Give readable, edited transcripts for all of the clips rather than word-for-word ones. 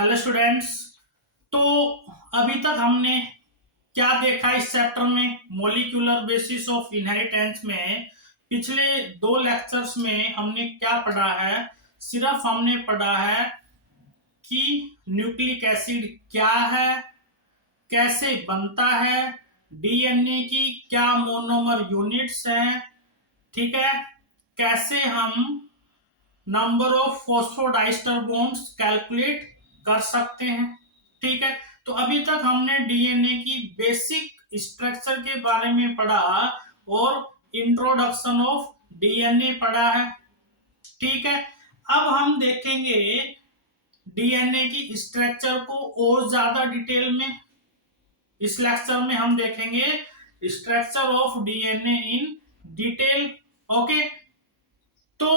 Hello students. तो अभी तक हमने क्या देखा इस चैप्टर में, मॉलिक्यूलर बेसिस ऑफ इनहेरिटेंस में। पिछले दो लेक्चर्स में हमने क्या पढ़ा है? सिर्फ हमने पढ़ा है कि न्यूक्लिक एसिड क्या है, कैसे बनता है, डीएनए की क्या मोनोमर यूनिट्स हैं, ठीक है, कैसे हम number of phosphodiester bonds calculate कर सकते हैं। ठीक है, तो अभी तक हमने डीएनए की बेसिक स्ट्रक्चर के बारे में पढ़ा और इंट्रोडक्शन ऑफ डीएनए पढ़ा है। ठीक है, अब हम देखेंगे डीएनए की स्ट्रक्चर को और ज्यादा डिटेल में। इस लेक्चर में हम देखेंगे structure of DNA in detail. Okay, तो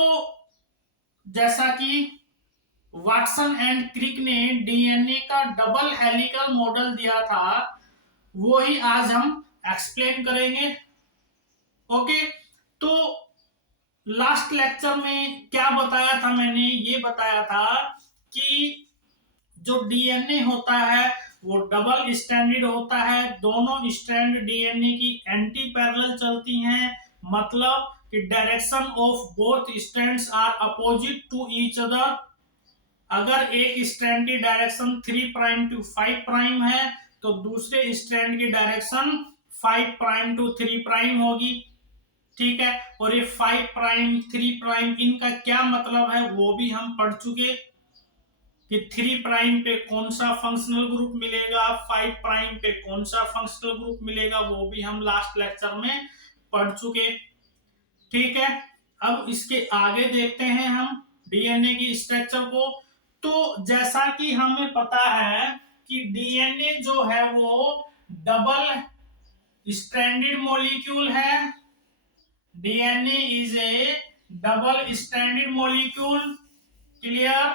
जैसा कि वाटसन एंड क्रिक ने डीएनए का डबल हेलिकल मॉडल दिया था, वो ही आज हम एक्सप्लेन करेंगे। ओके, तो लास्ट लेक्चर में क्या बताया था? मैंने ये बताया था कि जो डीएनए होता है वो डबल स्ट्रैंडेड होता है। दोनों स्ट्रैंड डीएनए की एंटी पैरेलल चलती हैं, मतलब कि direction of both strands are opposite to each other. अगर एक स्ट्रैंड की डायरेक्शन 3 प्राइम टू 5 प्राइम है तो दूसरे स्ट्रैंड की डायरेक्शन 5 प्राइम टू 3 प्राइम होगी। ठीक है, और ये 5 प्राइम 3 प्राइम इनका क्या मतलब है वो भी हम पढ़ चुके कि 3 प्राइम पे कौन सा फंक्शनल ग्रुप मिलेगा, 5 प्राइम पे कौन सा फंक्शनल ग्रुप मिलेगा, वो भी हम लास्ट लेक्चर में पढ़ चुके। ठीक है, अब इसके आगे देखते हैं हम डीएनए की स्ट्रक्चर को। तो जैसा कि हमें पता है कि डीएनए जो है वो डबल स्ट्रैंडेड मॉलिक्यूल है। DNA is A double stranded molecule. Clear?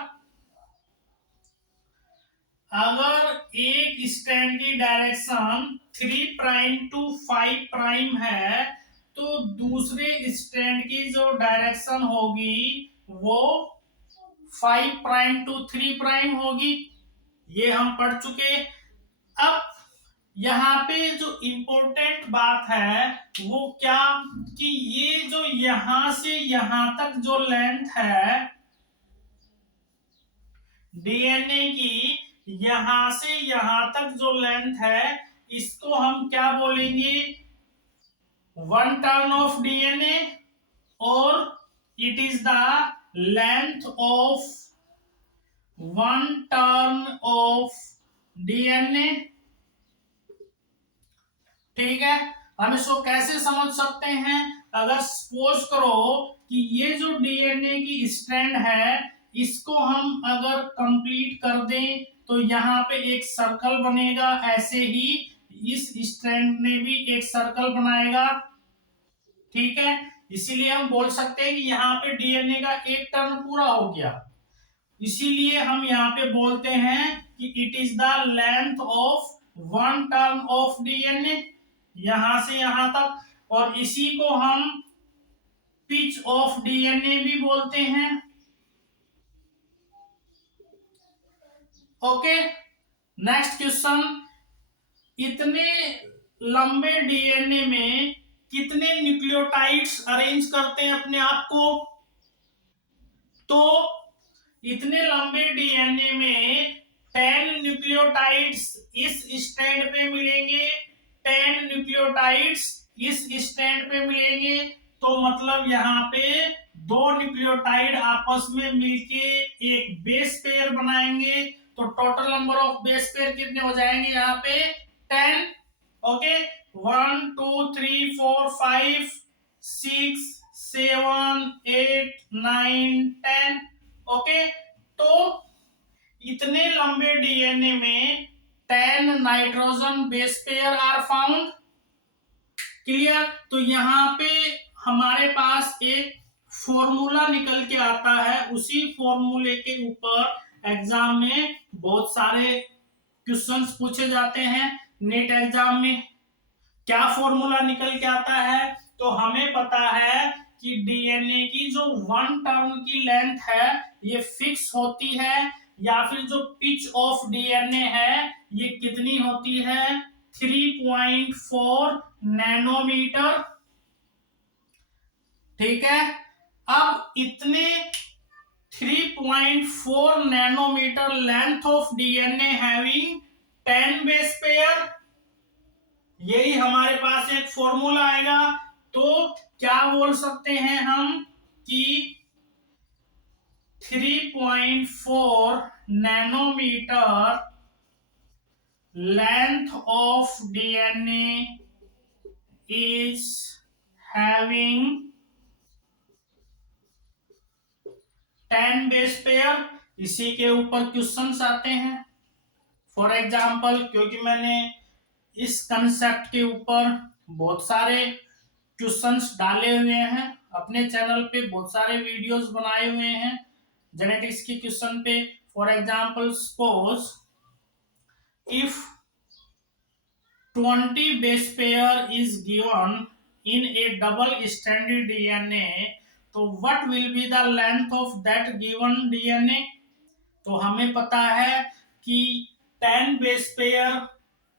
अगर एक स्ट्रैंड की डायरेक्शन 3 प्राइम टू 5 प्राइम है तो दूसरे स्ट्रैंड की जो डायरेक्शन होगी वो 5 प्राइम टू 3 प्राइम होगी। ये हम पढ़ चुके। अब यहाँ पे जो इम्पोर्टेंट बात है वो क्या कि ये जो यहां से यहां तक जो लेंथ है डीएनए की, यहां से यहां तक जो लेंथ है इसको हम क्या बोलेंगे? 1 टर्न ऑफ डीएनए, और it is the length of 1 turn of DNA. ठीक है, हम इसको कैसे समझ सकते हैं? अगर सपोज करो कि ये जो डीएनए की स्ट्रैंड है इसको हम अगर कंप्लीट कर दें तो यहाँ पे एक सर्कल बनेगा, ऐसे ही इस स्ट्रैंड ने भी एक सर्कल बनाएगा। ठीक है, इसीलिए हम बोल सकते हैं कि यहाँ पे डीएनए का एक टर्न पूरा हो गया। इसीलिए हम यहाँ पे बोलते हैं कि it is the length of 1 turn of DNA, यहां से यहां तक। और इसी को हम पिच ऑफ डीएनए भी बोलते हैं। Okay, next question. इतने लंबे डीएनए में कितने न्यूक्लियोटाइड्स अरेंज करते हैं अपने आप को? तो इतने लंबे डीएनए में 10 न्यूक्लियोटाइड्स इस स्ट्रैंड पे मिलेंगे, 10 न्यूक्लियोटाइड्स इस स्ट्रैंड पे मिलेंगे। तो मतलब यहाँ पे दो न्यूक्लियोटाइड आपस में मिलके एक बेस पेयर बनाएंगे। तो total number of base pair कितने हो जाएंगे यहाँ पे? 10। ओके, 1 2 3 4 5 6 7 8 9 10। ओके, तो इतने लंबे डीएनए में 10 nitrogen base pair are found. Clear? तो यहाँ पे हमारे पास एक फॉर्मूला निकल के आता है, उसी फॉर्मूले के ऊपर एग्जाम में बहुत सारे क्वेश्चंस पूछे जाते हैं। नेट एग्जाम में क्या फॉर्मूला निकल के आता है? तो हमें पता है कि डीएनए की जो 1 टर्न की लेंथ है ये फिक्स होती है, या फिर जो पिच ऑफ डीएनए है ये कितनी होती है, 3.4 नैनोमीटर। ठीक है, अब इतने 3.4 nanometre length of DNA having 10 base pair, यही हमारे पास एक फॉर्मूला आएगा। तो क्या बोल सकते हैं हम कि 3.4 nanometre length of DNA is having 10 base pair. इसी के ऊपर क्वेश्चंस आते हैं। फॉर एग्जाम्पल, क्योंकि मैंने इस कंसेप्ट के ऊपर बहुत सारे क्वेश्चंस डाले हुए हैं, अपने चैनल पे बहुत सारे वीडियोस बनाए हुए हैं जेनेटिक्स के क्वेश्चन पे। For example, suppose if 20 base pair is given in a double stranded DNA, तो what will be the length of that given DNA? तो हमें पता है कि 10 बेस पेयर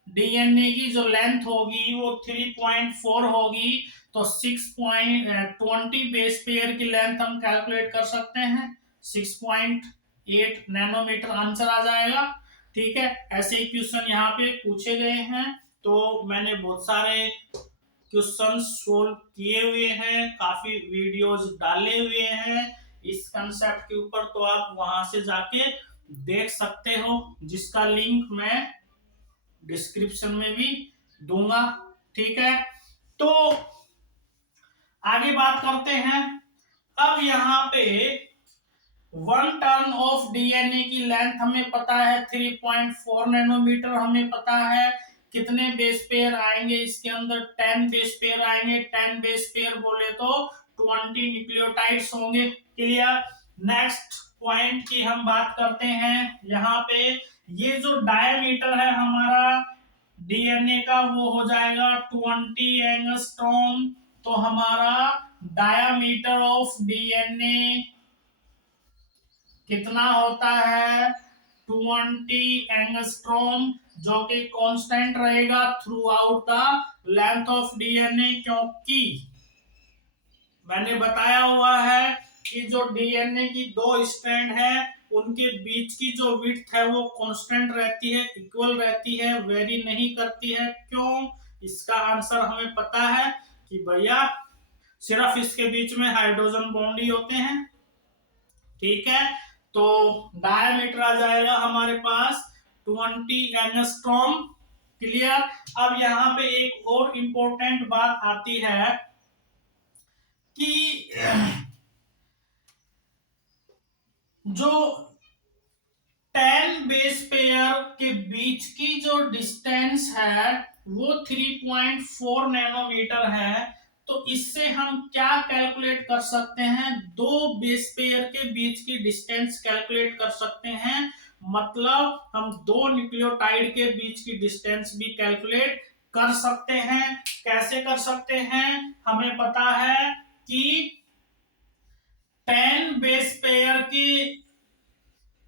डीएनए की जो लेंथ होगी वो 3.4 होगी, तो 6.20 बेस पेयर की लेंथ हम कैलकुलेट कर सकते हैं, 6.8 नैनोमीटर आंसर आ जाएगा। ठीक है, ऐसे ही क्वेश्चन यहाँ पे पूछे गए हैं, तो मैंने बहुत सारे क्वेश्चन सोल्व किए हुए हैं, काफी वीडियोस डाले हुए हैं इस कंसेप्ट के ऊपर, तो आप वहां से जाके देख सकते हो, जिसका लिंक मैं डिस्क्रिप्शन में भी दूंगा। ठीक है, तो आगे बात करते हैं। अब यहाँ पे 1 टर्न ऑफ डीएनए की लेंथ हमें पता है 3.4 नैनोमीटर, हमें पता है कितने बेस पेयर आएंगे इसके अंदर, 10 बेस पेयर आएंगे। 10 बेस पेयर बोले तो 20 न्यूक्लियोटाइड्स होंगे। क्लियर। नेक्स्ट पॉइंट की हम बात करते हैं। यहाँ पे ये जो डायमीटर है हमारा डीएनए का वो हो जाएगा 20 एंगस्ट्रॉम। तो हमारा डायमीटर ऑफ डीएनए कितना होता है, 20 एंगस्ट्रॉम, जो कि कांस्टेंट रहेगा through out the length of DNA, क्योंकि मैंने बताया हुआ है कि जो डीएनए की दो स्ट्रैंड है उनके बीच की जो विड्थ है वो कांस्टेंट रहती है, इक्वल रहती है, वेरी नहीं करती है। क्यों? इसका आंसर हमें पता है कि भैया सिर्फ इसके बीच में हाइड्रोजन बॉन्ड ही होते हैं। ठीक है, तो डायमीटर आ जाएगा हमारे पास 20 एंगस्ट्रॉम। क्लियर। अब यहाँ पे एक और इंपॉर्टेंट बात आती है कि जो 10 बेस पेयर के बीच की जो डिस्टेंस है वो 3.4 नैनोमीटर है, तो इससे हम क्या कैलकुलेट कर सकते हैं, दो बेस पेयर के बीच की डिस्टेंस कैलकुलेट कर सकते हैं। मतलब हम दो न्यूक्लियोटाइड के बीच की डिस्टेंस भी कैलकुलेट कर सकते हैं। कैसे कर सकते हैं? हमें पता है कि 10 बेस पेयर की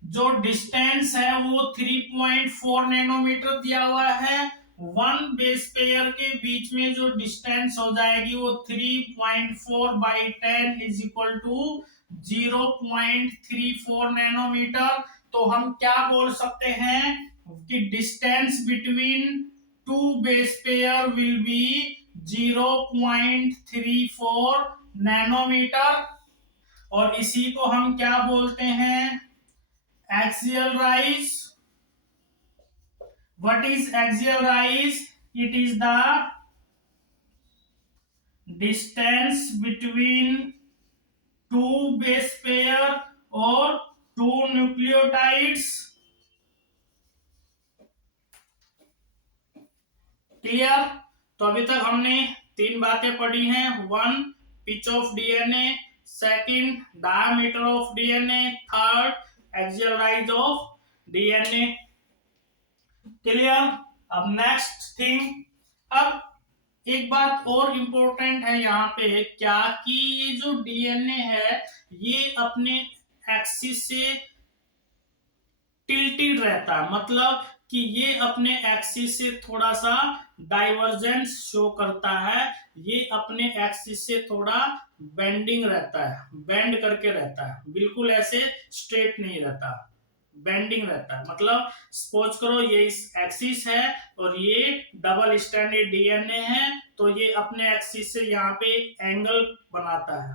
जो डिस्टेंस है वो 3.4 नैनोमीटर दिया हुआ है। 1 बेस पेयर के बीच में जो डिस्टेंस हो जाएगी वो 3.4 by 10 is equal to 0.34 nanometre. तो हम क्या बोल सकते हैं कि distance between two base pair will be 0.34 nanometre. और इसी को हम क्या बोलते हैं, axial rise. What is axial rise? It is the distance between two base pair or two nucleotides. Clear. तो अभी तक हमने तीन बातें पढ़ी हैं। 1 pitch of DNA, second diameter of DNA, third axial rise of DNA. Clear. अब next thing, अब एक बात और इम्पोर्टेंट है यहाँ पे, क्या कि ये जो डीएनए है ये अपने एक्सिस से टिल्टेड रहता है, मतलब कि ये अपने एक्सिस से थोड़ा सा डाइवर्जेंस शो करता है, ये अपने एक्सिस से थोड़ा बेंडिंग रहता है, बेंड करके रहता है, बिल्कुल ऐसे स्ट्रेट नहीं रहता, बेंडिंग रहता है। मतलब सपोज करो ये इस एक्सिस है और ये डबल स्टैंडर्ड डीएनए है, तो ये अपने एक्सिस से यहाँ पे एंगल बनाता है,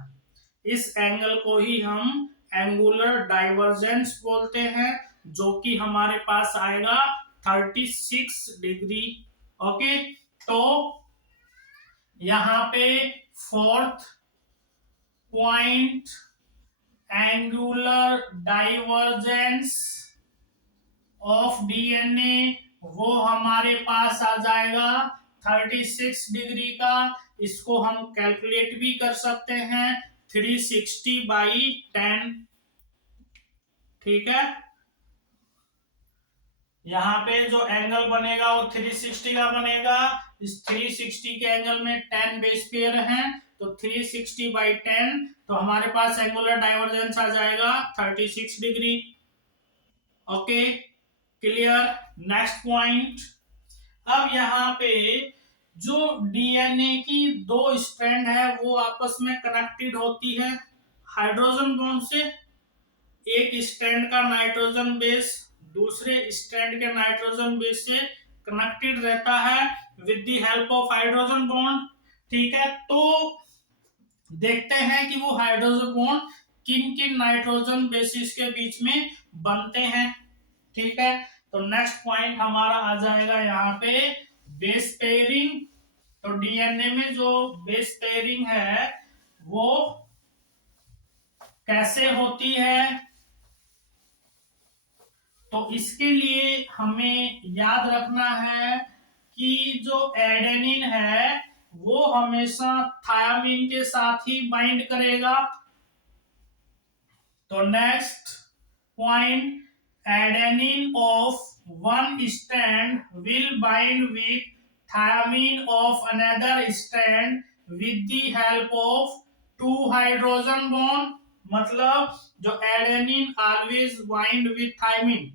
इस एंगल को ही हम एंगुलर डाइवर्जेंस बोलते हैं, जो कि हमारे पास आएगा 36 डिग्री। ओके, तो यहां पे fourth point angular divergence of DNA वो हमारे पास आ जाएगा 36 डिग्री का। इसको हम कैलकुलेट भी कर सकते हैं 360/10। ठीक है, यहाँ पे जो एंगल बनेगा वो 360 का बनेगा, इस 360 के एंगल में 10 बेस पेयर हैं, तो 360/10, तो हमारे पास एंगुलर डाइवर्जेंस आ जाएगा 36 degree. Okay, clear. Next point, अब यहाँ पे जो डीएनए की दो स्ट्रैंड है वो आपस में कनेक्टेड होती है हाइड्रोजन बॉन्ड से, एक स्ट्रैंड का नाइट्रोजन बेस दूसरे स्ट्रैंड के नाइट्रोजन बेस से कनेक्टेड रहता है with the help of hydrogen bond. ठीक है, तो देखते हैं कि वो हाइड्रोजन बॉन्ड किन किन नाइट्रोजन बेसिस के बीच में बनते हैं। ठीक है, तो नेक्स्ट पॉइंट हमारा आ जाएगा यहाँ पे बेस पेयरिंग। तो डीएनए में जो बेस पेयरिंग है वो कैसे होती है, तो इसके लिए हमें याद रखना है कि जो एडेनिन है वो हमेशा थायामीन के साथ ही बाइंड करेगा। तो next point, adenine of one strand will bind with thymine of another strand with the help of two hydrogen bond। मतलब जो adenine always bind with thymine,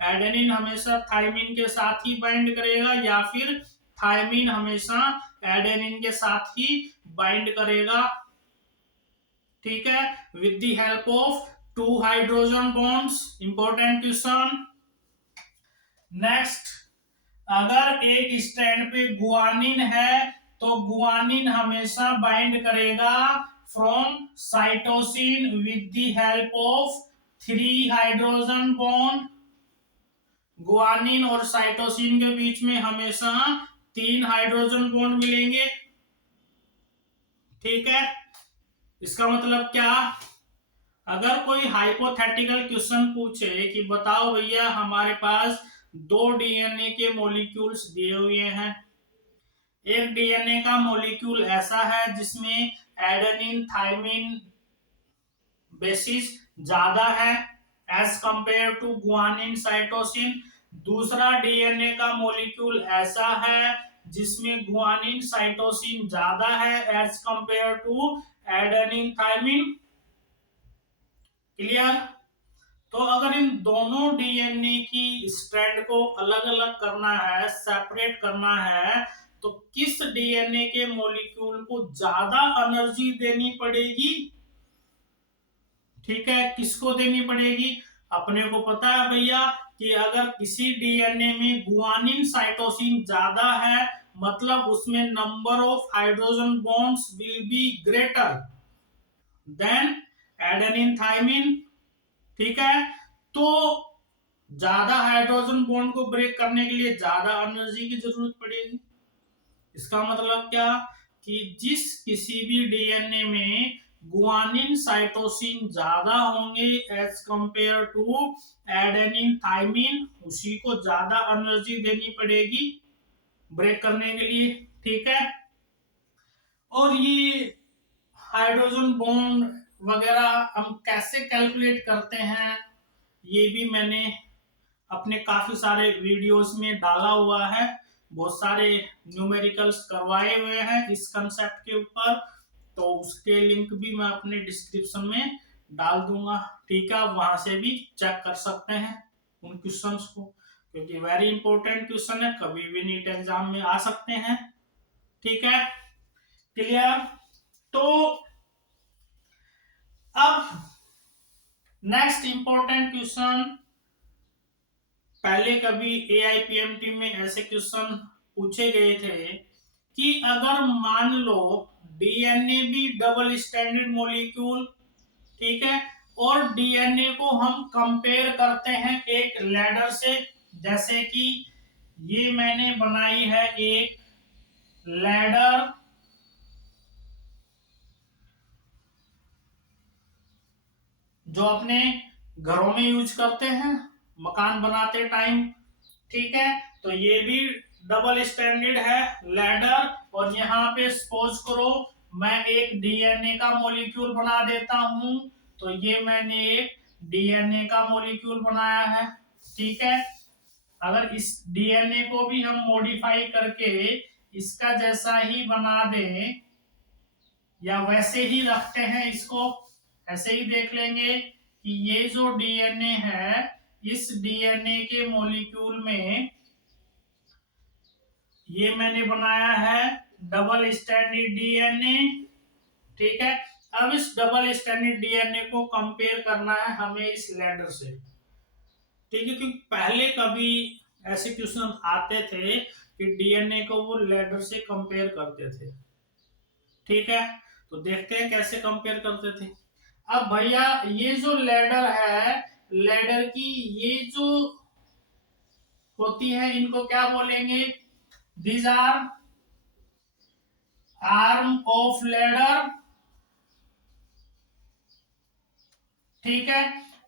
adenine हमेशा थायमिन के साथ ही बाइंड करेगा या फिर थायमिन हमेशा एडेनिन के साथ ही बाइंड करेगा। ठीक है, with the help of two hydrogen bonds. Important question. Next, अगर एक स्ट्रैंड पे गुआनिन है तो गुआनिन हमेशा बाइंड करेगा from cytosine with the help of 3 hydrogen bond. Guanine और साइटोसिन के बीच में हमेशा 3 हाइड्रोजन बॉन्ड मिलेंगे। ठीक है, इसका मतलब क्या, अगर कोई हाइपोथेटिकल क्वेश्चन पूछे कि बताओ भैया हमारे पास 2 डीएनए के मॉलिक्यूल्स दिए हुए हैं, एक डीएनए का मॉलिक्यूल ऐसा है जिसमें एडेनिन थायमिन बेसिस ज्यादा है as compare to guanine cytosine, दूसरा डीएनए का मॉलिक्यूल ऐसा है जिसमें गुआनिन साइटोसिन ज्यादा है as compare to adenine thymine. Clear. तो अगर इन दोनों डीएनए की स्ट्रैंड को अलग अलग करना है, सेपरेट करना है, तो किस डीएनए के मॉलिक्यूल को ज्यादा एनर्जी देनी पड़ेगी। ठीक है, किसको देनी पड़ेगी, अपने को पता है भैया कि अगर किसी डीएनए में गुआनिन साइटोसिन ज्यादा है मतलब उसमें number of hydrogen bonds will be greater than adenine thymine. ठीक है, तो ज्यादा हाइड्रोजन बॉन्ड को ब्रेक करने के लिए ज्यादा एनर्जी की जरूरत पड़ेगी। इसका मतलब क्या कि जिस किसी भी डीएनए में गुआनिन साइटोसिन ज्यादा होंगे as compare to adenine thymine, उसी को ज्यादा एनर्जी देनी पड़ेगी ब्रेक करने के लिए। ठीक है, और ये हाइड्रोजन बॉन्ड वगैरह हम कैसे कैलकुलेट करते हैं ये भी मैंने अपने काफी सारे वीडियोस में डाला हुआ है, बहुत सारे न्यूमेरिकल्स करवाए हुए हैं इस कंसेप्ट के ऊपर, तो उसके लिंक भी मैं अपने डिस्क्रिप्शन में डाल दूंगा। ठीक है, वहां से भी चेक कर सकते हैं। उन क्वेश्चंस को, क्योंकि वेरी इंपॉर्टेंट क्वेश्चन है, कभी भी नीट एग्जाम में आ सकते हैं। ठीक है, क्लियर। तो अब नेक्स्ट इंपॉर्टेंट क्वेश्चन, पहले कभी एआईपीएमटी में ऐसे क्वेश्चन पूछे गए थे कि अगर मान लो डीएनए भी डबल स्टैंडर्ड मॉलिक्यूल, ठीक है, और डीएनए को हम कंपेयर करते हैं एक लैडर से, जैसे कि ये मैंने बनाई है एक लैडर, जो अपने घरों में यूज करते हैं मकान बनाते टाइम। ठीक है, तो ये भी डबल स्टैंडर्ड है लैडर, और यहाँ पे सपोज करो मैं एक डीएनए का मॉलिक्यूल बना देता हूं, तो ये मैंने एक डीएनए का मॉलिक्यूल बनाया है। ठीक है, अगर इस डीएनए को भी हम मॉडिफाई करके इसका जैसा ही बना दें, या वैसे ही रखते हैं इसको, ऐसे ही देख लेंगे कि ये जो डीएनए है, इस डीएनए के मॉलिक्यूल में ये मैंने बनाया है डबल स्टैंडर्ड डीएनए। ठीक है, अब इस डबल स्टैंडर्ड डीएनए को कंपेयर करना है हमें इस लैडर से। ठीक है, क्योंकि पहले कभी ऐसे क्वेश्चन आते थे कि डीएनए को वो लैडर से कंपेयर करते थे। ठीक है, तो देखते हैं कैसे कंपेयर करते थे। अब भैया ये जो लैडर है, लैडर की ये जो होती है इनको क्या बोलेंगे, these are arm of ladder. ठीक है,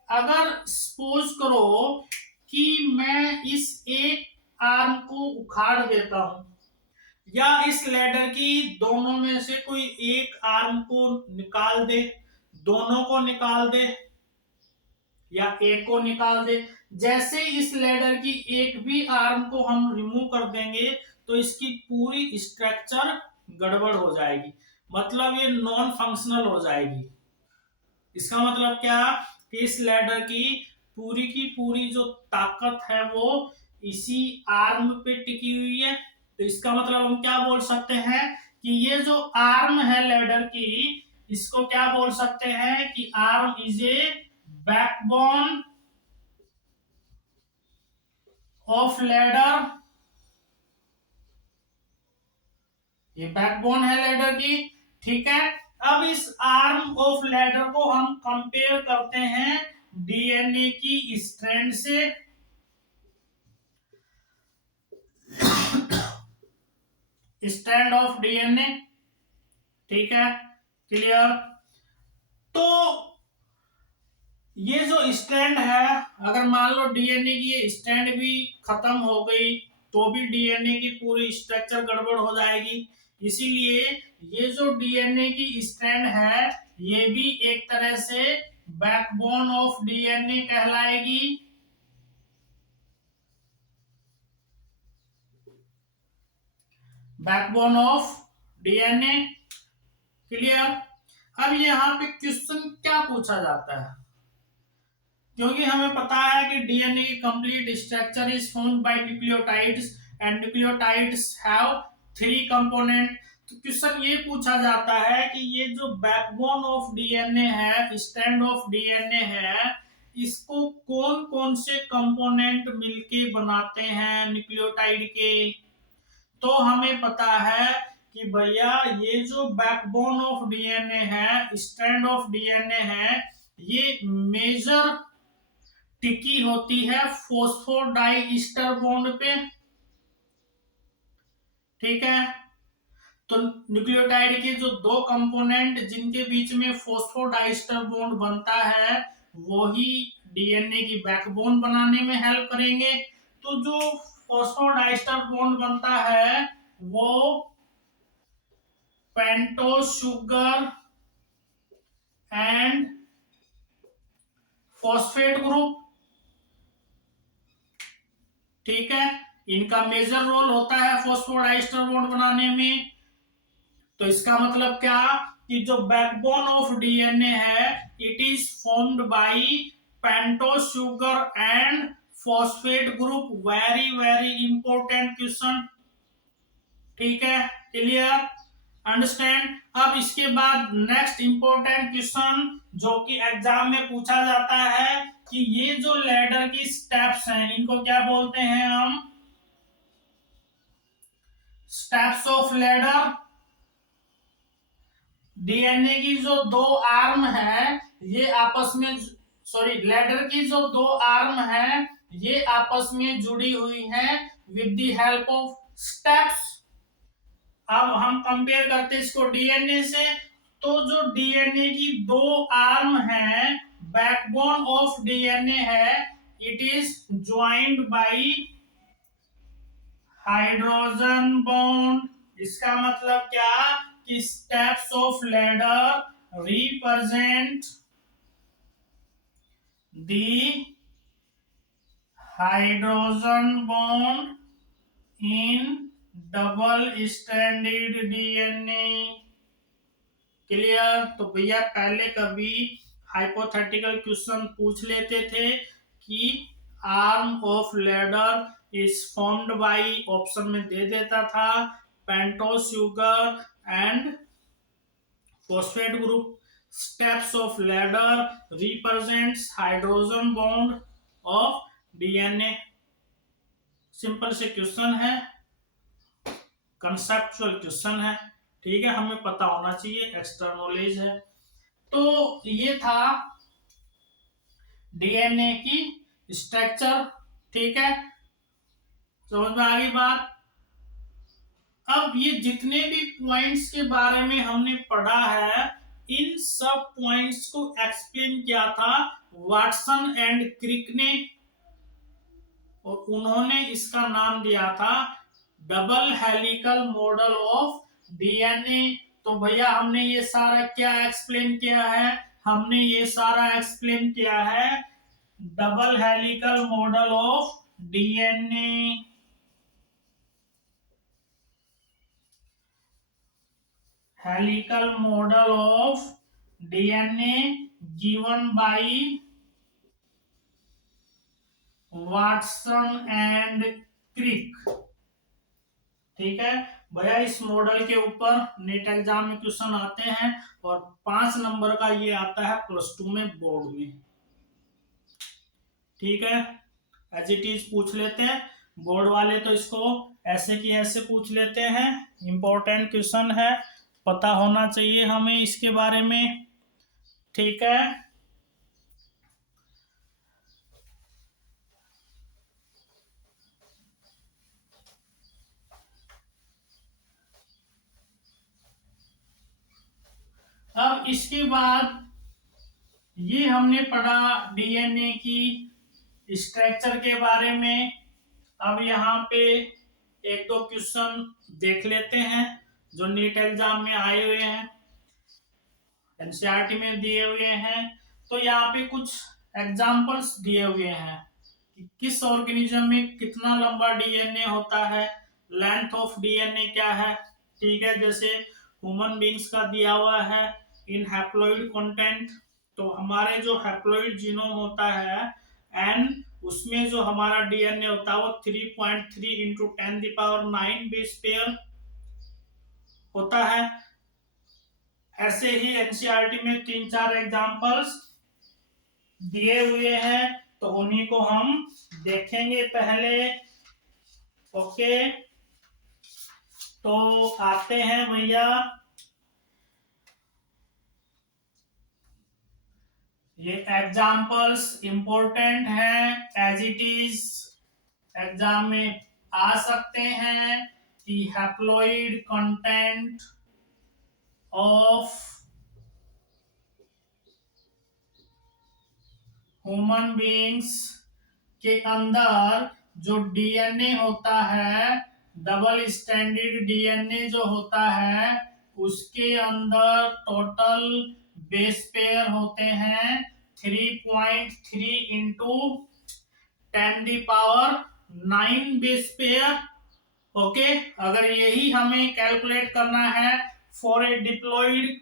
अगर सपोज करो कि मैं इस एक आर्म को उखाड़ देता हूं, या इस लैडर की दोनों में से कोई एक आर्म को निकाल दे, दोनों को निकाल दे, या एक को निकाल दे, जैसे इस लैडर की एक भी आर्म को हम रिमूव कर देंगे तो इसकी पूरी स्ट्रक्चर गड़बड़ हो जाएगी, मतलब ये नॉन फंक्शनल हो जाएगी। इसका मतलब क्या कि इस लैडर की पूरी जो ताकत है वो इसी आर्म पे टिकी हुई है। तो इसका मतलब हम क्या बोल सकते हैं कि ये जो आर्म है लैडर की, इसको क्या बोल सकते हैं कि arm is a backbone of ladder. ये बैकबोन है लैडर की। ठीक है, अब इस आर्म ऑफ लैडर को हम कंपेयर करते हैं डीएनए की स्ट्रैंड से। Strand of DNA. ठीक है, क्लियर। तो ये जो स्ट्रैंड है, अगर मान लो डीएनए की ये स्ट्रैंड भी खत्म हो गई तो भी डीएनए की पूरी स्ट्रक्चर गड़बड़ हो जाएगी। इसीलिए ये जो डीएनए की स्ट्रैंड है, ये भी एक तरह से बैकबोन ऑफ डीएनए कहलाएगी। Backbone of DNA, clear. अब यहाँ पे क्वेश्चन क्या पूछा जाता है, क्योंकि हमें पता है कि डीएनए की complete structure is formed by nucleotides, and nucleotides have 3 component. तो क्वेश्चन ये पूछा जाता है कि ये जो बैकबोन ऑफ डीएनए है, स्ट्रैंड ऑफ डीएनए है, इसको कौन कौन से कंपोनेंट मिलके बनाते हैं न्यूक्लियोटाइड के। तो हमें पता है कि भैया ये जो बैकबोन ऑफ डीएनए है, स्ट्रैंड ऑफ डीएनए है, ये मेजर टिकी होती है फॉस्फोडाइस्टर बॉन्ड पे। ठीक है, तो न्यूक्लियोटाइड के जो 2 कंपोनेंट जिनके बीच में फॉस्फोडाइस्टर बॉन्ड बनता है, वही डीएनए की बैकबोन बनाने में हेल्प करेंगे। तो जो फॉस्फोडाइस्टर बॉन्ड बनता है वो pentose sugar and phosphate group. ठीक है, इनका मेजर रोल होता है फॉस्फोडाइस्टर बॉन्ड बनाने में। तो इसका मतलब क्या कि जो बैकबोन ऑफ डीएनए है, it is formed by pentose sugar and phosphate group, very very important question. ठीक है, क्लियर, अंडरस्टैंड। अब इसके बाद नेक्स्ट इंपॉर्टेंट क्वेश्चन जो कि एग्जाम में पूछा जाता है कि ये जो लैडर की स्टेप्स हैं इनको क्या बोलते हैं हम, स्टेप्स ऑफ लैडर। डीएनए की जो दो आर्म है ये आपस में, सॉरी, लैडर की जो दो आर्म है ये आपस में जुड़ी हुई हैं with the help of steps. अब हम कंपेयर करते हैं इसको डीएनए से, तो जो डीएनए की दो आर्म है, बैकबोन ऑफ डीएनए है, it is joined bye hydrogen bond. इसका मतलब क्या कि steps of ladder represent the hydrogen bond in double stranded DNA. Clear. तो भैया पहले कभी हाइपोथेटिकल क्वेश्चन पूछ लेते थे कि arm of ladder is formed by, option में दे देता था pentose sugar and phosphate group. Steps of ladder represents hydrogen bond of DNA. Simple से क्वेश्चन है, कंसेप्चुअल क्वेश्चन है। ठीक है, हमें पता होना चाहिए, एक्स्ट्रा नॉलेज है। तो ये था डीएनए की स्ट्रक्चर। ठीक है, समझ में आ गई बात। अब ये जितने भी पॉइंट्स के बारे में हमने पढ़ा है इन सब पॉइंट्स को एक्सप्लेन किया था वाटसन एंड क्रिक ने, और उन्होंने इसका नाम दिया था double helical model of DNA. तो भैया हमने ये सारा क्या एक्सप्लेन किया है, हमने ये सारा एक्सप्लेन किया है double helical model of DNA. Helical model of DNA given by Watson and Crick. ठीक है भैया, इस मॉडल के ऊपर नेट एग्जाम में क्वेश्चन आते हैं और 5 नंबर का ये आता है +2 में बोर्ड में। ठीक है, एज इट इज पूछ लेते हैं, बोर्ड वाले तो इसको ऐसे की ऐसे पूछ लेते हैं। इंपॉर्टेंट क्वेश्चन है, पता होना चाहिए हमें इसके बारे में। ठीक है, अब इसके बाद ये हमने पढ़ा डीएनए की स्ट्रक्चर के बारे में। अब यहाँ पे एक दो क्वेश्चन देख लेते हैं जो नीट एग्जाम में आए हुए हैं, एनसीईआरटी में दिए हुए हैं। तो यहाँ पे कुछ एग्जाम्पल्स दिए हुए हैं कि किस ऑर्गेनिज्म में कितना लंबा डीएनए होता है, लेंथ ऑफ डीएनए क्या है। ठीक है, जैसे ह्यूमन बींग्स का दिया हुआ है इन हैप्लॉइड कंटेंट। तो हमारे जो हैप्लॉइड जीनोम होता है एन, उसमें जो हमारा डीएनए होता है वो 3.3 इंटू 10⁹ बेस पेयर होता है। ऐसे ही एनसीईआरटी में 3-4 एग्जांपल्स दिए हुए हैं, तो उन्हीं को हम देखेंगे पहले। ओके, तो आते हैं भैया, ये एग्जाम्पल्स इंपॉर्टेंट हैं, एज इट इज एग्जाम में आ सकते हैं कि haploid content of human beings के अंदर जो डीएनए होता है, डबल स्ट्रैंडेड डीएनए जो होता है, उसके अंदर टोटल बेस पेयर होते हैं 3.3 इंटू 10⁹ बेस पेयर। ओके, अगर यही हमें कैलकुलेट करना है फॉर ए डिप्लॉइड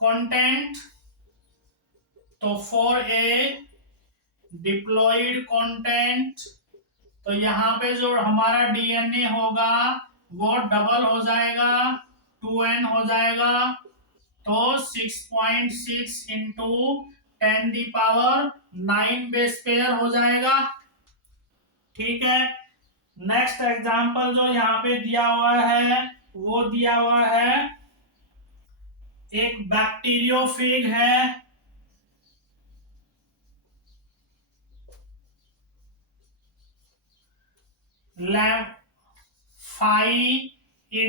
कंटेंट, तो फॉर ए डिप्लॉयड कंटेंट, तो यहाँ पे जो हमारा डीएनए होगा वो डबल हो जाएगा, 2n हो जाएगा। तो 6.6 इंटू 10⁹ बेस पेयर हो जाएगा। ठीक है। नेक्स्ट एग्जांपल जो यहाँ पे दिया हुआ है वो दिया हुआ है, एक बैक्टीरियोफेज है, लैम 5 ×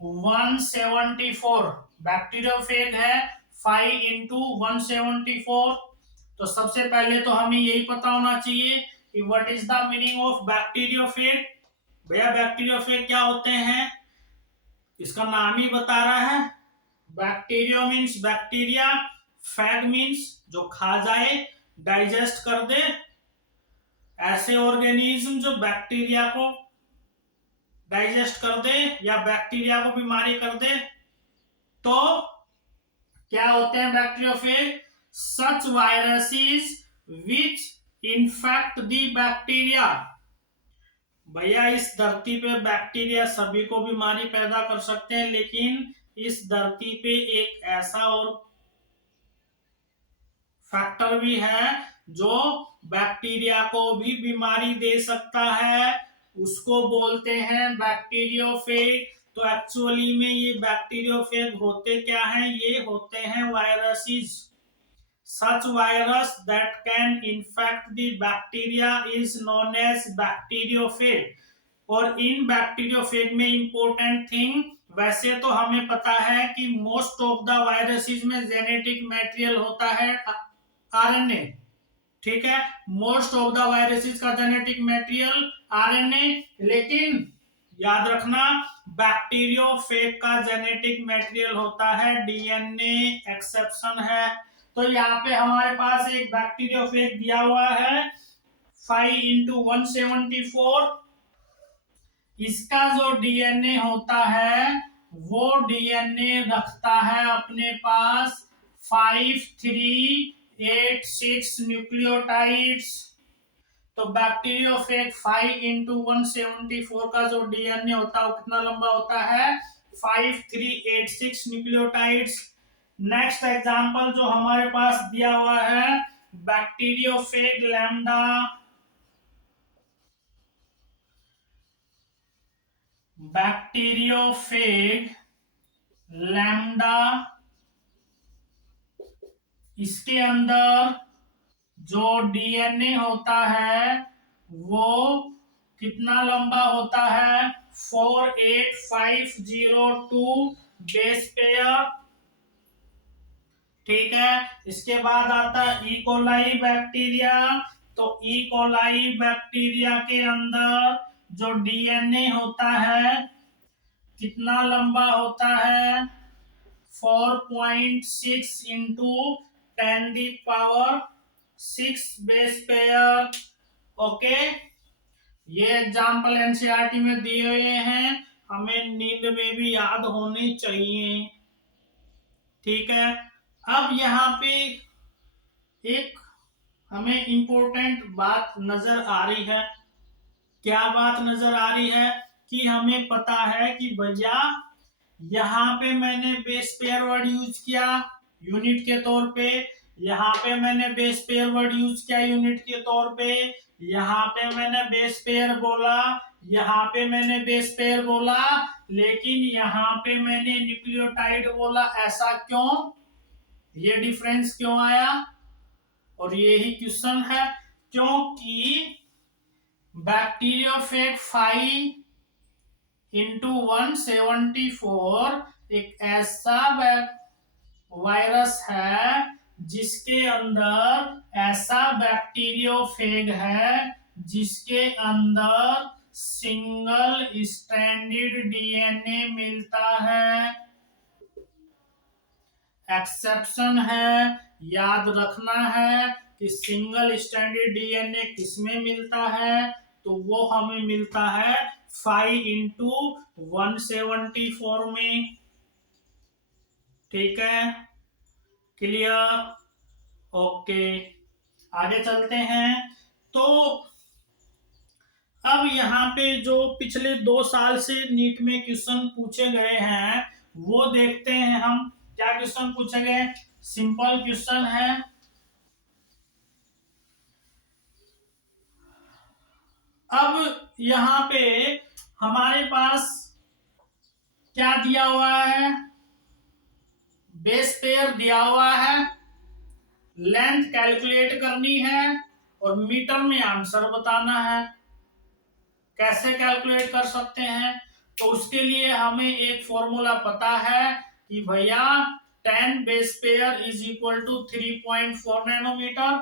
174 बैक्टीरियोफेज है, 5 × 174। तो सबसे पहले तो हमें यही पता होना चाहिए कि what is the meaning of bacteriophage. भैया बैक्टीरियोफेज क्या होते हैं, इसका नाम ही बता रहा है। Bacterio means bacteria, fag means जो खा जाए, डाइजेस्ट कर दे, ऐसे ऑर्गेनिज्म जो बैक्टीरिया को डाइजेस्ट कर दे या बैक्टीरिया को बीमारी कर दे, तो क्या होते हैं बैक्टीरियोफेज? सच वायरसेस विच इन्फेक्ट दी बैक्टीरिया। भैया इस धरती पे बैक्टीरिया सभी को बीमारी पैदा कर सकते हैं, लेकिन इस धरती पे एक ऐसा और फैक्टर भी है जो बैक्टीरिया को भी बीमारी दे सकता है, उसको बोलते हैं बैक्टीरियोफेज। तो एक्चुअली में ये बैक्टीरियोफेज होते क्या हैं? ये होते हैं viruses. Such virus that can infect the bacteria is known as bacteriophage. और इन बैक्टीरियोफेज में इंपॉर्टेंट थिंग, वैसे तो हमें पता है कि मोस्ट ऑफ द वायरसेस में जेनेटिक मटेरियल होता है आरएनए। ठीक है, मोस्ट ऑफ द वायरसेस का जेनेटिक मटेरियल आरएनए, लेकिन याद रखना बैक्टीरियोफेज का जेनेटिक मटेरियल होता है डीएनए, एक्सेप्शन है। तो यहाँ पे हमारे पास एक बैक्टीरियोफेज दिया हुआ है 5 × 174। इसका जो डीएनए होता है वो डीएनए रखता है अपने पास 5386 न्यूक्लियोटाइड्स। तो बैक्टीरियोफेज 5 × 174 का जो डीएनए होता है वो कितना लंबा होता है? 5386 न्यूक्लियोटाइड्स। नेक्स्ट एग्जांपल जो हमारे पास दिया हुआ है बैक्टीरियोफेज लैम्डा। बैक्टीरियोफेज लैम्डा, इसके अंदर जो डीएनए होता है वो कितना लंबा होता है? 48502 बेस पेयर। ठीक है, इसके बाद आता है इकोलाई बैक्टीरिया। तो इकोलाई बैक्टीरिया के अंदर जो डीएनए होता है कितना लंबा होता है? 4.6 × 10⁶ बेस पेयर। ओके, ये एग्जाम्पल एनसीईआरटी में दिए हुए हैं, हमें नींद में भी याद होनी चाहिए। ठीक है, अब यहाँ पे एक हमें इंपॉर्टेंट बात नजर आ रही है। क्या बात नजर आ रही है? कि हमें पता है कि भैया यहाँ पे मैंने बेस पेयर वर्ड यूज किया यूनिट के तौर पे, यहाँ पे मैंने बेस पेयर वर्ड यूज किया यूनिट के तौर पे, यहाँ पे मैंने बेस पेयर बोला, यहाँ पे मैंने बेस पेयर बोला, लेकिन यहाँ पे मैंने न्यूक्लियोटाइड बोला। ऐसा क्यों? ये डिफरेंस क्यों आया? और यही क्वेश्चन है, क्योंकि बैक्टीरियोफेज 5 × 174 एक ऐसा वायरस है जिसके अंदर ऐसा बैक्टीरियोफेज है जिसके अंदर सिंगल स्ट्रैंडेड डीएनए मिलता है। एक्सेप्शन है, याद रखना है कि सिंगल स्ट्रैंडेड डीएनए किसमें मिलता है? तो वो हमें मिलता है 5 × 174 में। ठीक है, क्लियर? ओके, आगे चलते हैं। तो अब यहाँ पे जो पिछले 2 साल से नीट में क्वेश्चन पूछे गए हैं वो देखते हैं हम। क्या क्वेश्चन पूछे गए? सिंपल क्वेश्चन है। अब यहाँ पे हमारे पास क्या दिया हुआ है? बेस पेयर दिया हुआ है, लेंथ कैलकुलेट करनी है और मीटर में आंसर बताना है। कैसे कैलकुलेट कर सकते हैं? तो उसके लिए हमें एक फॉर्मूला पता है कि भैया 10 base pair is equal to 3.4 nanometre.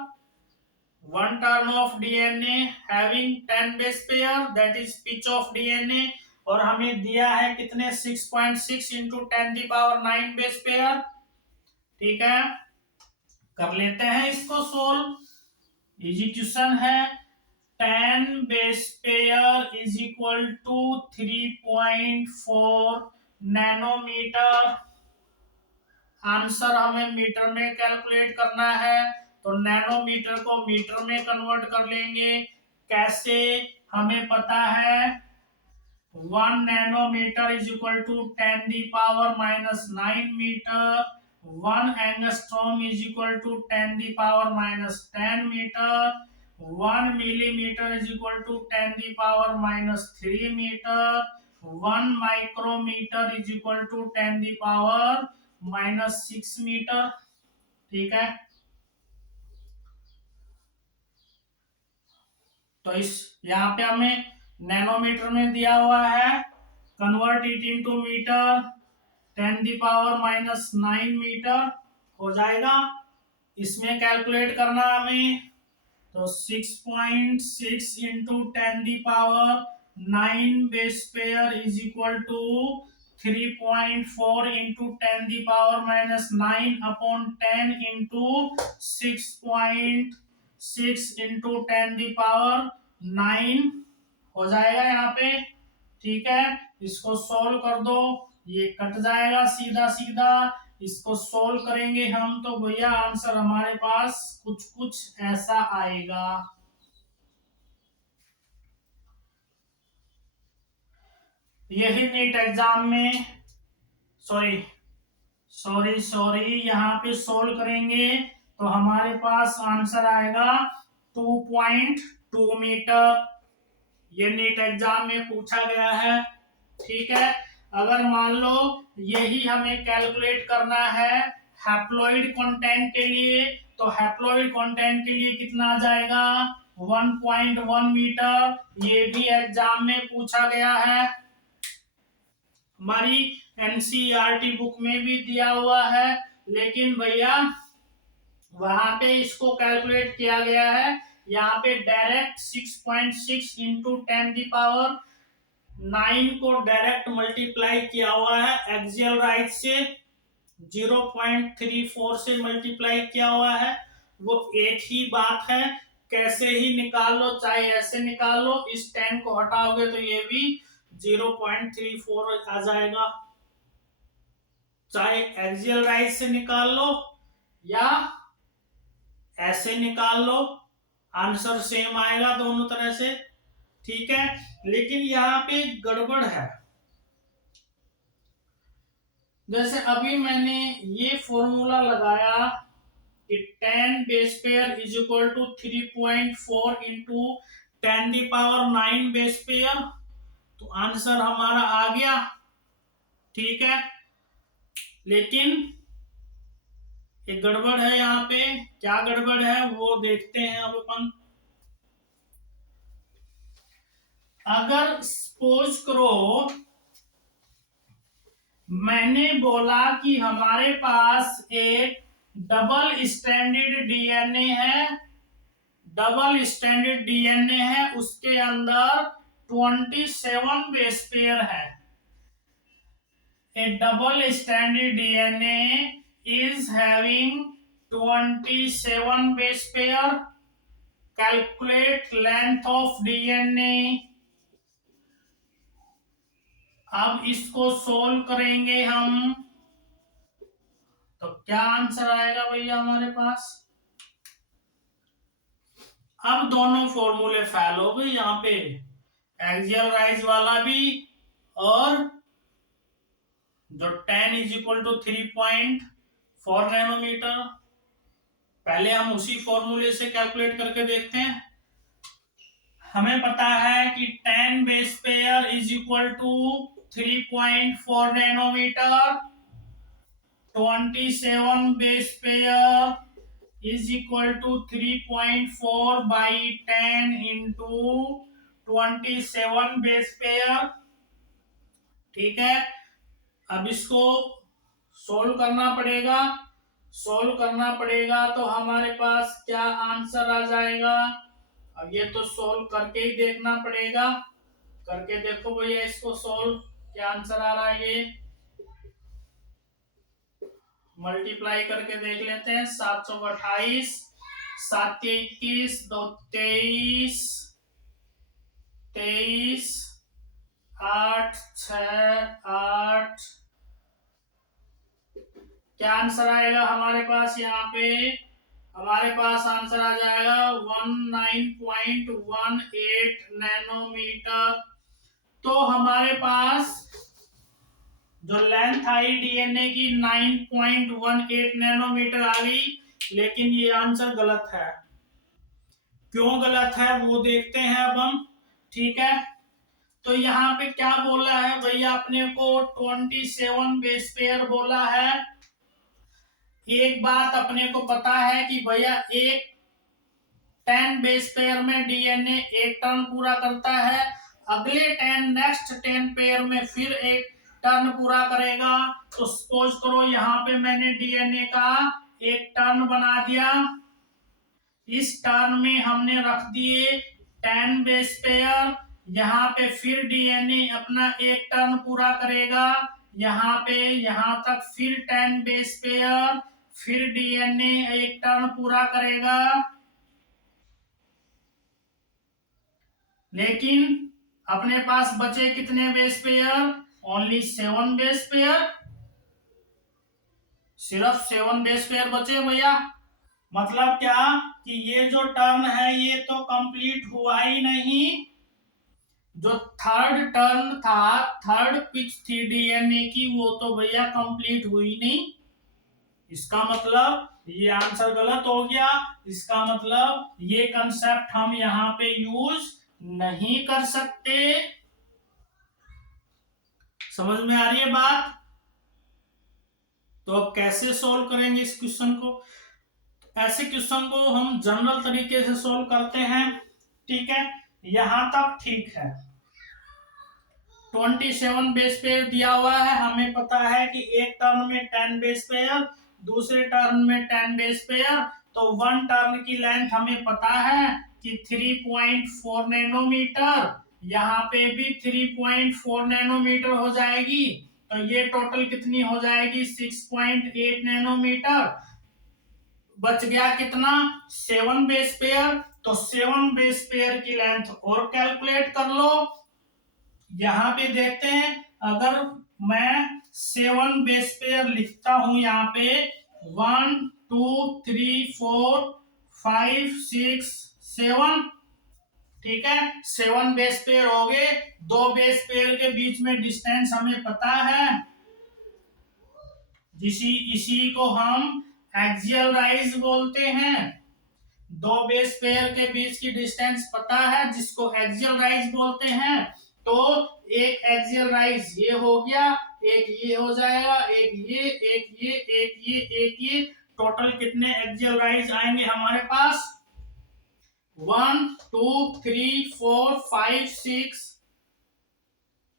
One turn of DNA having 10 base pair that is pitch of DNA. और हमें दिया है कितने? 6.6 इंटू 10⁹ बेस पेयर। ठीक है, कर लेते हैं इसको सोल्व। इजी क्वेश्चन है। 10 base pair is equal to 3.4 nanometre. Answer हमें मीटर में कैलकुलेट करना है, तो नैनोमीटर को मीटर में कन्वर्ट कर लेंगे। कैसे? हमें पता है 1 nanometre is equal to 10⁻⁹ metre. 1 angstrom is equal to 10⁻⁻10 metre. 1 millimetre is equal to 10⁻³ metre. 1 micrometre is equal to 10⁻⁻6 metre. ठीक है, तो इस यहाँ पे हमें नैनोमीटर में दिया हुआ है, convert it into metre, 10⁻⁹ metre हो जाएगा। इसमें कैलकुलेट करना हमें, तो 6.6 into 10⁻⁹ base pair is equal to 3.4 into 10⁻⁹ upon 10 into 6.6 into 10⁻⁹ हो जाएगा यहाँ पे। ठीक है, इसको सोल्व कर दो, ये कट जाएगा सीधा सीधा। इसको सोल्व करेंगे हम तो भैया आंसर हमारे पास कुछ कुछ ऐसा आएगा। यही नीट एग्जाम में सॉरी यहाँ पे सोल्व करेंगे तो हमारे पास आंसर आएगा 2.2 मीटर। ये नीट एग्जाम में पूछा गया है। ठीक है, अगर मान लो यही हमें कैलकुलेट करना है हैप्लॉइड कंटेंट के लिए, तो हैप्लॉइड कंटेंट के लिए कितना आ जाएगा? 1.1 मीटर। ये भी एग्जाम में पूछा गया है, हमारी एनसीईआरटी बुक में भी दिया हुआ है। लेकिन भैया वहां पे इसको कैलकुलेट किया गया है, यहाँ पे डायरेक्ट 6.6 इंटू 10⁻⁹ को डायरेक्ट मल्टीप्लाई किया हुआ है एक्सियल राइट से, 0.34 से मल्टीप्लाई किया हुआ है। वो एक ही बात है, कैसे ही निकाल लो, चाहे ऐसे निकाल लो, इस 10 को हटाओगे तो ये भी 0.34 आ जाएगा। चाहे एक्सियल राइट से निकाल लो या ऐसे निकाल लो, आंसर सेम आएगा दोनों तरह से। ठीक है, लेकिन यहाँ पे गड़बड़ है। जैसे अभी मैंने ये फॉर्मूला लगाया कि 10 base pair is equal to 3.4 into 10⁻⁹ base pair, तो आंसर हमारा आ गया। ठीक है, लेकिन एक गड़बड़ है यहाँ पे। क्या गड़बड़ है वो देखते हैं अब अपन। अगर सपोज करो मैंने बोला कि हमारे पास एक डबल स्टैंडर्ड डीएनए है, उसके अंदर 27 बेस पेयर है। A double stranded DNA is having 27 base pair. Calculate length of DNA. अब इसको सोल्व करेंगे हम तो क्या आंसर आएगा भैया हमारे पास? अब दोनों फॉर्मूले फेल हो गए यहाँ पे, एक्सियल राइज वाला भी और जो 10 इज इक्वल टू 3.4 नैनोमीटर। पहले हम उसी फॉर्मूले से कैलकुलेट करके देखते हैं। हमें पता है कि 10 base pair is equal to 3.4 nanometre, 27 base pair is equal to 3.4 by 10 into 27 base pair. ठीक है, अब इसको सोल्व करना पड़ेगा। सोल्व करना पड़ेगा तो हमारे पास क्या आंसर आ जाएगा। अब ये तो सोल्व करके ही देखना पड़ेगा। करके देखो भैया इसको सोल्व, क्या आंसर आ रहा है। ये मल्टीप्लाई करके देख लेते हैं। 728, 7 के 21, 2 23, 23, 8 6 8। क्या आंसर आएगा हमारे पास यहाँ पे। हमारे पास आंसर आ जाएगा 19.18 नैनोमीटर। तो हमारे पास जो लेंथ आई डीएनए की 9.18 नैनोमीटर आ गई, लेकिन ये आंसर गलत है। क्यों गलत है वो देखते हैं अब हम। ठीक है, तो यहाँ पे क्या बोला है भैया, अपने को 27 बेस पेयर बोला है। एक बात अपने को पता है कि भैया एक 10 बेस पेयर में डीएनए एक टर्न पूरा करता है, अगले 10 नेक्स्ट 10 पेयर में फिर एक टर्न पूरा करेगा। तो सपोज करो यहाँ पे मैंने डीएनए का एक टर्न बना दिया, इस टर्न में हमने रख दिए 10 बेस पेयर। यहाँ पे फिर डीएनए अपना एक टर्न पूरा करेगा, यहाँ पे यहाँ तक फिर 10 बेस पेयर, फिर डीएनए एक टर्न पूरा करेगा। लेकिन अपने पास बचे कितने base pair, only 7 base pair. सिर्फ 7 बेस पेयर बचे भैया। मतलब क्या कि ये जो टर्न है ये तो कंप्लीट हुआ ही नहीं। जो थर्ड टर्न था, थर्ड पिच थी डीएनए की, वो तो भैया कंप्लीट हुई नहीं। इसका मतलब ये आंसर गलत हो गया। इसका मतलब ये कंसेप्ट हम यहाँ पे यूज नहीं कर सकते। समझ में आ रही है बात। तो अब कैसे सोल्व करेंगे इस क्वेश्चन को। ऐसे क्वेश्चन को हम जनरल तरीके से सोल्व करते हैं। ठीक है, यहां तक ठीक है। 27 बेस पेयर दिया हुआ है, हमें पता है कि एक टर्न में 10 बेस पेयर, दूसरे टर्न में 10 बेस पेयर। तो वन टर्न की लेंथ हमें पता है कि 3.4 नैनोमीटर, यहाँ पे भी 3.4 नैनोमीटर हो जाएगी। तो ये टोटल कितनी हो जाएगी, 6.8 नैनोमीटर। बच गया कितना, 7 बेस पेयर। तो 7 बेस पेयर की लेंथ और कैलकुलेट कर लो। यहाँ पे देखते हैं, अगर मैं 7 बेस पेयर लिखता हूं यहाँ पे 1 2 3 4 5 6 7। ठीक है, 7 बेस पेयर हो गए। 2 बेस पेयर के बीच में डिस्टेंस हमें पता है, इसी को हम एक्सियल राइज बोलते हैं। 2 बेस पेयर के बीच की डिस्टेंस पता है, जिसको एक्सियल राइज बोलते हैं। तो एक एक्सियल राइज ये हो गया, एक ये हो जाएगा, एक ये, एक ये, एक ये, एक ये। टोटल कितने एक्सियल राइज आएंगे हमारे पास, 1 2 3 4 5 6।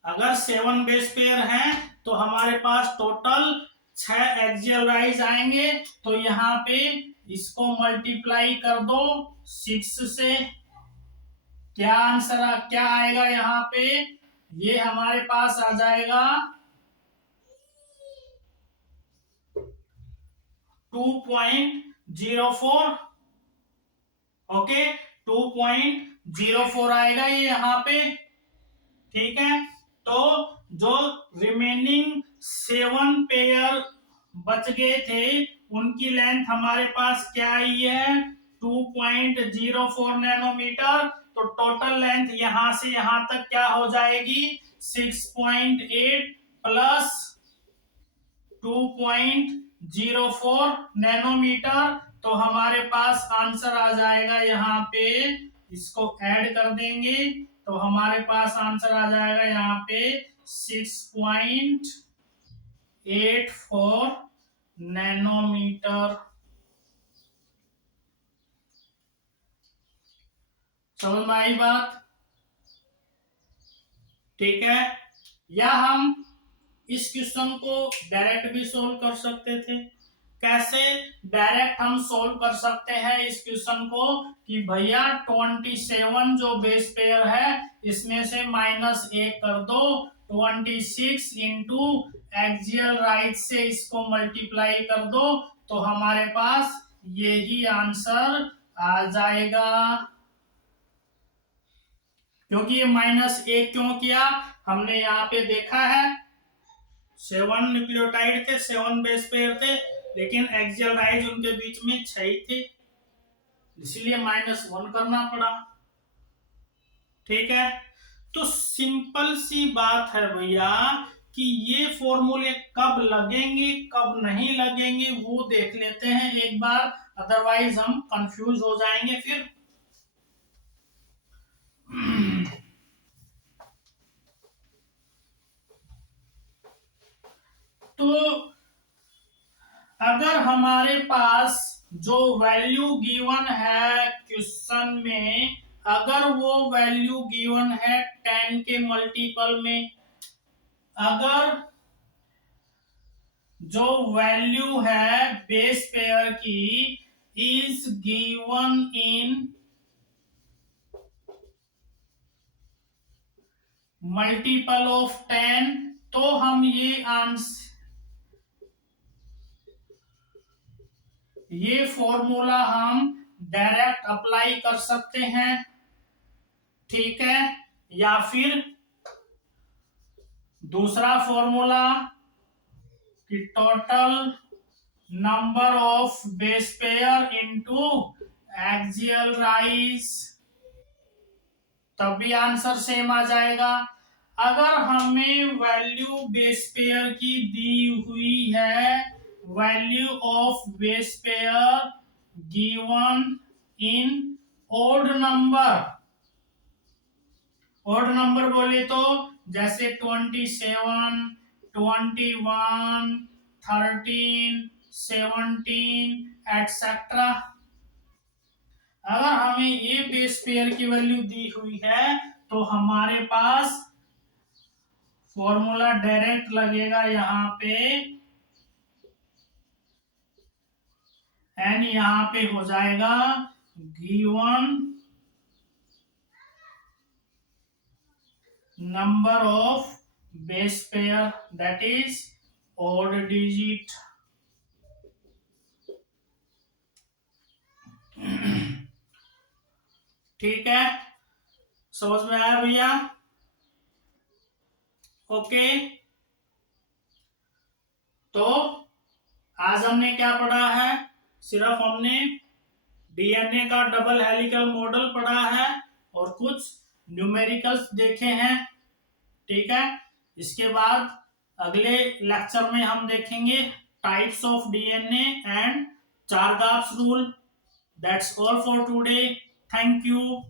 अगर 7 बेस पेयर हैं तो हमारे पास टोटल 6 एक्सियल राइज आएंगे। तो यहाँ पे इसको मल्टीप्लाई कर दो 6 से। क्या आंसर क्या आएगा यहाँ पे, ये हमारे पास आ जाएगा 2.04। ओके, 2.04 आएगा ये यहाँ पे। ठीक है, तो जो रिमेनिंग 7 पेयर बच गए थे उनकी लेंथ हमारे पास क्या आई है, 2.04 नैनोमीटर, तो टोटल लेंथ यहां से यहां तक क्या हो जाएगी 6.8 प्लस 2.04 नैनोमीटर। तो हमारे पास आंसर आ जाएगा यहाँ पे, इसको ऐड कर देंगे तो हमारे पास आंसर आ जाएगा यहाँ पे 6.84 नैनोमीटर। समझ में आई बात? ठीक है। या हम इस क्वेश्चन को डायरेक्ट भी सोल्व कर सकते थे। कैसे डायरेक्ट हम सोल्व कर सकते हैं इस क्वेश्चन को कि भैया 27 जो बेस पेयर है इसमें से -1 कर दो, 26 इंटू एक्सियल राइट से इसको मल्टीप्लाई कर दो, तो हमारे पास यही आंसर आ जाएगा। क्योंकि ये -1 क्यों किया, हमने यहाँ पे देखा है 7 न्यूक्लियोटाइड थे, 7 बेस पेयर थे, लेकिन एक्सियल राइज उनके बीच में 6 ही थे, इसलिए -1 करना पड़ा। ठीक है, तो सिंपल सी बात है भैया कि ये फॉर्मूले कब लगेंगे कब नहीं लगेंगे वो देख लेते हैं एक बार, अदरवाइज हम कंफ्यूज हो जाएंगे फिर। तो अगर हमारे पास जो वैल्यू गिवन है क्वेश्चन में, अगर वो वैल्यू गिवन है 10 के मल्टीपल में, अगर जो वैल्यू है बेस पेयर की is given in multiple of 10, तो हम ये फॉर्मूला हम डायरेक्ट अप्लाई कर सकते हैं। ठीक है, या फिर दूसरा फॉर्मूला कि total number of base pair into axial rise, तब भी आंसर सेम आ जाएगा। अगर हमें वैल्यू बेस पेयर की दी हुई है, value of base pair given in odd number, odd number बोले तो जैसे 27, 21, 13, 17 एटसेट्रा, अगर हमें ये बेस पेयर की वैल्यू दी हुई है तो हमारे पास फॉर्मूला डायरेक्ट लगेगा यहाँ पे, एंड यहाँ पे हो जाएगा given number of base pair that is odd digit. ठीक है, समझ में आया भैया? ओके, तो आज हमने क्या पढ़ा है, सिर्फ हमने डीएनए का डबल हेलिकल मॉडल पढ़ा है और कुछ न्यूमेरिकल्स देखे हैं। ठीक है, इसके बाद अगले लेक्चर में हम देखेंगे types of DNA and Chargaff's rule. That's all for today, thank you.